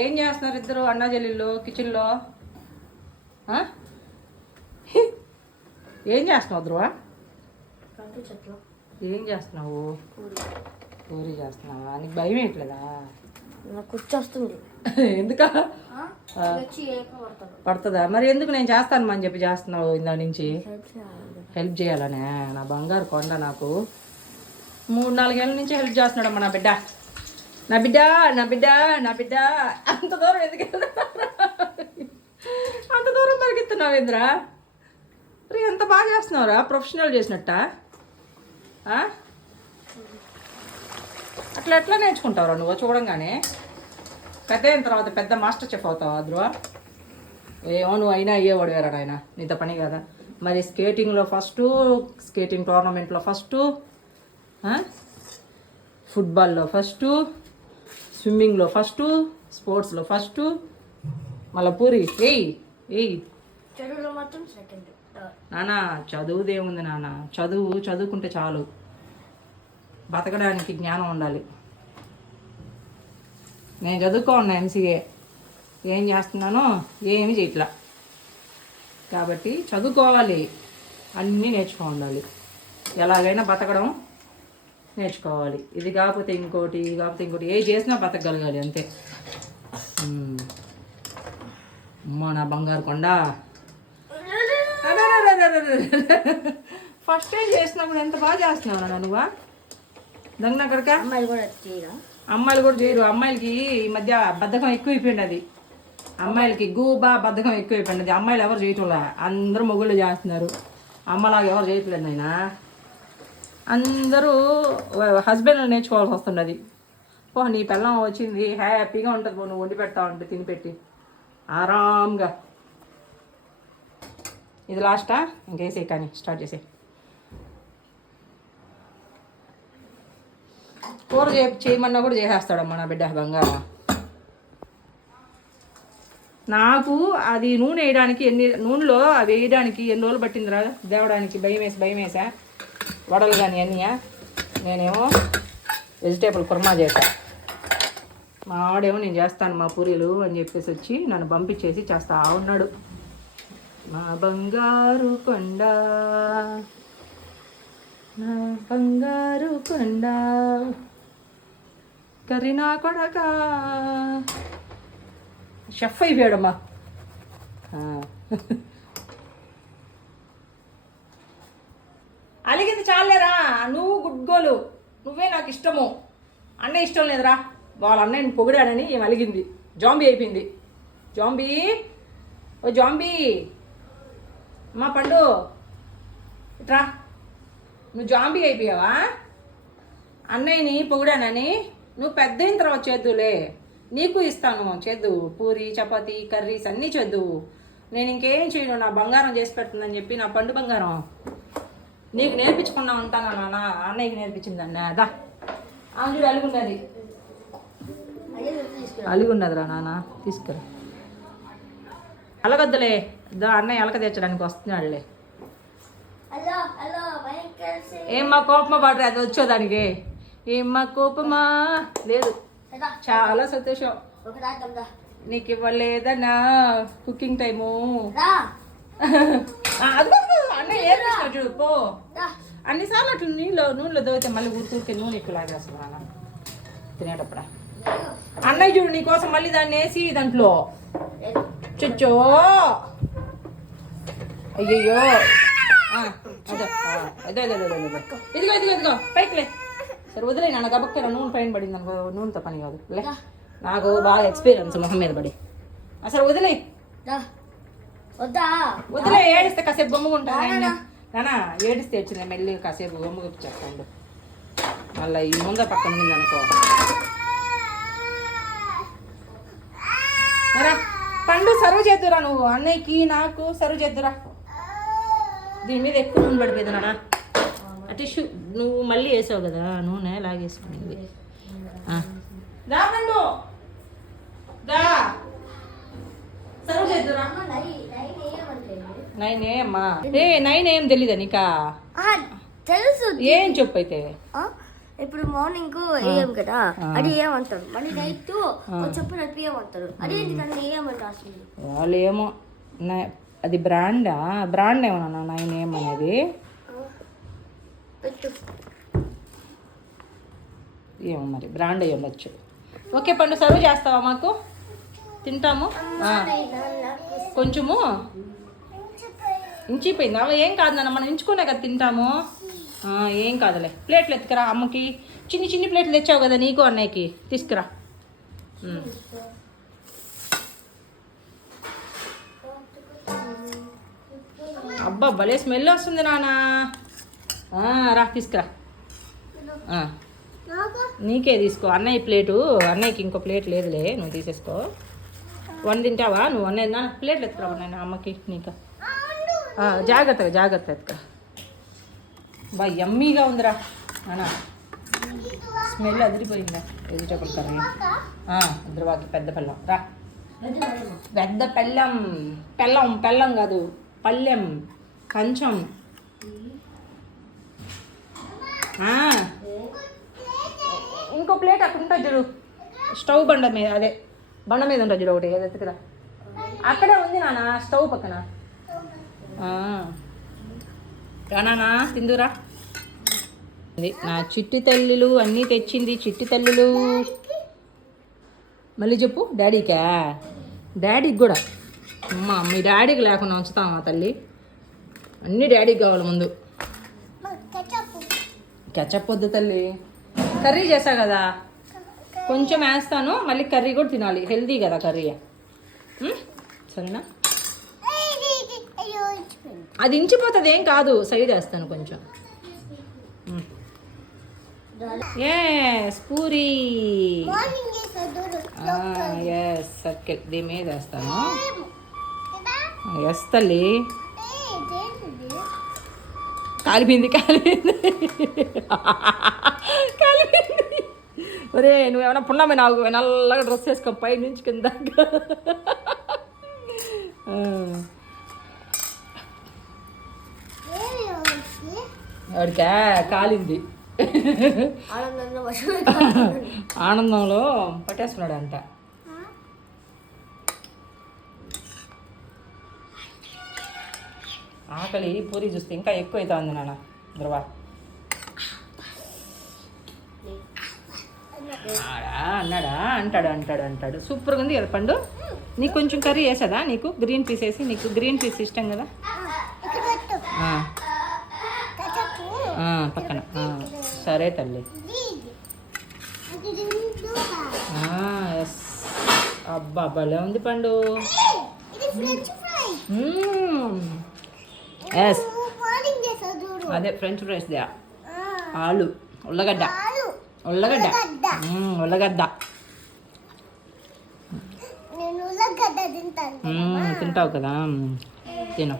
ఏం చేస్తున్నారు ఇద్దరు అన్నా చెల్లెళ్ళు కిచెన్లో? ఏం చేస్తున్నావు ధ్రువ? ఏం చేస్తున్నావు? పూరి చేస్తున్నావా? నీకు భయం ఏంట్లేదా? నాకు కూర్చొస్తుంది. ఎందుకా? పడుతుందా? మరి ఎందుకు నేను చేస్తాను అని చెప్పి చేస్తున్నావు ఇందా నుంచి? హెల్ప్ చేయాలనే నా బంగారు కొండ. నాకు 3-4 ఏళ్ళ నుంచి హెల్ప్ చేస్తున్నాడమ్మా నా బిడ్డ. నా బిడ్డ నా బిడ్డ నా బిడ్డ. అంత దూరం ఎందుకు అంత దూరం పరిగెత్తున్నావు ఇంద్రా? ఎంత బాగా చేస్తున్నావురా, ప్రొఫెషనల్ చేసినట్ట. అట్లా ఎట్లా నేర్చుకుంటావురా నువ్వు? చూడంగానే పెద్ద అయిన తర్వాత పెద్ద మాస్టర్ చెఫ్ అవుతావా ధ్రువ? ఏమో నువ్వు అయినా అయ్యేవాడు వేరా నాయన, నీతో పని కదా. మరి స్కేటింగ్లో ఫస్టు, స్కేటింగ్ టోర్నమెంట్లో ఫస్టు, ఫుట్బాల్లో ఫస్టు, స్విమ్మింగ్లో ఫస్టు, స్పోర్ట్స్లో ఫస్టు, మళ్ళీ పూరి ఏయ్ చదువులో మాత్రం సెకండ్. నానా చదువుదేముంది నాన్న, చదువుకుంటే చాలు. బతకడానికి జ్ఞానం ఉండాలి. నేను చదువుకోన్నా ఎంసీఏ, ఏం చేస్తున్నానో ఏమి చేయట్లా. కాబట్టి చదువుకోవాలి, అన్నీ నేర్చుకోవాలి. ఎలాగైనా బతకడం నేర్చుకోవాలి. ఇది కాకపోతే ఇంకోటి, ఏ చేసినా బతకగలగాలి అంతే. అమ్మా నా బంగారు కొండ. ఫస్ట్ టైం చేసినప్పుడు ఎంత బాగా చేస్తున్నావు నువ్వు? దొంగ అక్కడిక అమ్మాయిలు కూడా చేయరు. అమ్మాయిలకి ఈ మధ్య బద్ధకం ఎక్కువైపోయింది. అది అమ్మాయిలకి బద్ధకం ఎక్కువైపోయింది. అమ్మాయిలు ఎవరు చేయటంలా, అందరూ మొగుళ్ళు చేస్తున్నారు. అమ్మలాగా ఎవరు చేయట్లేదు నాయనా. అందరూ హస్బెండ్లు నేర్చుకోవాల్సి వస్తున్నది. నీ పిల్లం వచ్చింది, హ్యాపీగా ఉంటుంది. నువ్వు వండి పెడతా ఉంటే తినిపెట్టి ఆరాంగా. ఇది లాస్టా? ఇంకేసే కానీ స్టార్ట్ చేసే. కూర చేయమన్నా కూడా చేసేస్తాడమ్మా నా బిడ్డ బంగారం. నాకు అది నూనె వేయడానికి నూనెలో అవి వేయడానికి ఎన్ని రోజులు పట్టిందిరా దేవడానికి. భయం వేసా వడలు కానీ అన్నీయా. నేనేమో వెజిటేబుల్ కుర్మా చేశా. మా ఆడేమో నేను చేస్తాను మా పూరీలు అని చెప్పేసి వచ్చి నన్ను పంపించేసి చేస్తా ఉన్నాడు. నా బంగారు కొండ, నా బంగారు కొండ, కరీనా కొడక. షెఫ్ అయిపోయాడమ్మా. అలిగింది చాలేరా, నువ్వు గుడ్గోలు. నువ్వే నాకు ఇష్టము, అన్నయ్య ఇష్టం లేదురా. వాళ్ళ అన్నయ్యని పొగిడానని ఏం అలిగింది. జాంబీ అయిపోయింది. జాంబీ, ఓ జాంబీ, మా పండు ఇట్రా. నువ్వు జాంబీ అయిపోయావా? అన్నయ్యని పొగిడానని. నువ్వు పెద్ద అయిన తర్వాత చేద్దులే, నీకు ఇస్తాను చేద్దు. పూరి, చపాతీ, కర్రీస్ అన్నీ చేద్దు. నేను ఇంకేం చేయను, నా బంగారం చేసి పెడుతుందని చెప్పి నా పండు బంగారం నీకు నేర్పించకుండా ఉంటానా నాన్న? అన్నయ్యకి నేర్పించిందన్న. దా అందులో అలిగున్నదిరా నాన్న, తీసుకురా. అలగొద్దులే, దా అన్నయ్య అలక తెచ్చడానికి వస్తున్నాడులే. ఏమ్మా కోపమా పాటరా? అది వచ్చేదానికి ఏమ్మా కోపమా? లేదు, చాలా సంతోషం. నీకు ఇవ్వలేదన్నా కుకింగ్ టైము. అన్నయ్య నేర్పించిన చూడు పో. అన్నిసార్లు అట్లా నూనెలో దోతే మళ్ళీ ఊరికే నూనె ఎక్కువ లాగేస్తున్నా తినేటప్పుడు. అన్నయ్య చూడు నీకోసం మళ్ళీ దాన్ని వేసి దాంట్లో చుచ్చో. అయ్యయ్యో, ఇదిగో పైకిలే. సరే వదిలే నాన్న, గబక్కర నూనె పైన పడింది అనుకో, నూనెతో పని కాదు. లే, నాకు బాగా ఎక్స్పీరియన్స్ మొహం మీద పడి. అసలు వదిలే, ఏడిస్తే కాసేపు గమ్ముకుంటా నానా. ఏడిస్తే వచ్చింది మెల్లి కాసేపు గమ్ముగా చెప్పండు. మళ్ళీ ఈ ముందర పక్కన ఉంది అనుకో. పండు సర్వ్ చేద్దురా, నువ్వు అన్నయ్యకి నాకు సర్వ్ చేద్దురా. దీని మీద ఎక్కువ నూనె పడిపోయింది నాన్న. టిష్యూ నువ్వు మళ్ళీ వేసావు కదా నూనె, లాగేసుకునేది. దా పండు దా, సర్వ్ చేద్దురా. 9 అమ్మా. 9 ఏం తెలీదా నీకా? తెలుసు. ఏం చెప్పు అయితే. ఇప్పుడు మార్నింగ్ వేయం కదా అది ఏమంటారు, మళ్ళీ నైట్ చెప్పు నడిపి ఏమంటారు, అదేంటి దాన్ని ఏమంటారు అసలు? వాళ్ళు ఏమో అది బ్రాండ్ ఏమన్నా 9AM అనేది పెట్టు. ఏమో మరి బ్రాండ్ అయ్యి ఉండొచ్చు. ఓకే పండు, సర్వ్ చేస్తావా మాకు? తింటాము. కొంచెము ఇంచిపోయింది. అవి ఏం కాదు నాన్న, మనం ఇంచుకునే కదా తింటాము. ఏం కాదులే. ప్లేట్లు ఎత్తుకురా అమ్మకి. చిన్ని చిన్ని ప్లేట్లు తెచ్చావు కదా నీకు అన్నయ్యకి, తీసుకురా. అబ్బా భలే స్మెల్ వస్తుంది నాన్న. రా తీసుకురా. నీకే తీసుకో. అన్నయ్య ప్లేటు, అన్నయ్యకి ఇంకో ప్లేట్ లేదులే, నువ్వు తీసేసుకో. వన్ తింటావా నువ్వు? అన్నయ్య నా ప్లేట్లు ఎత్తుకురా నాన్న అమ్మకి నీకు. జాగ్రత్తగా ఎత్తుకురా. బా యమ్మీగా ఉందిరా నాన్న, స్మెల్ అదిరిపోయిందా. వెజిటేబుల్ కర్రీ ధ్రువాకి పెద్ద పళ్ళం. రా పెద్ద పెళ్ళం కాదు పళ్ళెం, కంచం. ఇంకో ప్లేట్ అక్కడ ఉంటుంది చూడు, స్టవ్ బండ మీద, అదే బండ మీద ఉంటుంది చూడు ఒకటి, ఎత్తుకురా. అక్కడే ఉంది నాన్న స్టవ్ పక్కన. రానా తిందురా. నా చిట్టి తల్లులు అన్నీ తెచ్చింది. చిట్టి తల్లులు మళ్ళీ చెప్పు. డాడీకా? డాడీకి కూడా అమ్మా, మీ డాడీకి లేకుండా ఉంచుతామా తల్లి? అన్నీ డాడీకి కావాలి ముందు. కెచప్ వద్దు తల్లి, కర్రీ చేసా కదా కొంచెం వేస్తాను, మళ్ళీ కర్రీ కూడా తినాలి, హెల్దీ కదా కర్రీ. సరేనా? అది ఇంచిపోతుంది, ఏం కాదు, సైడ్ వేస్తాను కొంచెం. ఎస్ పూరి, ఎస్ సర్కిల్ దీని మీద వేస్తాను. ఎస్ తల్లి. కాలిపోయింది. ఒరే నువ్వేమైనా పున్నమే, నాకు నల్లగా డ్రెస్ వేసుకో పై నుంచి కింద. వాడికా కాలింది, ఆనందంలో పట్టేస్తున్నాడు అంట. ఆకలి పూరి చూస్తే ఇంకా ఎక్కువ అవుతుంది నాన్న. ధ్రువ అంటాడు. సూపర్గా ఉంది కదా పండు. నీకు కొంచెం కర్రీ వేసేదా? నీకు గ్రీన్ పీస్ వేసి, నీకు గ్రీన్ పీస్ ఇష్టం కదా పక్కన. సరే తల్లి. ఎస్ అబ్బా భలే ఉంది పండు. ఎస్ అదే ఫ్రెంచ్ ఫ్రైస్ దే. ఆలు, ఉల్లగడ్డ తింటావు కదా, తిను.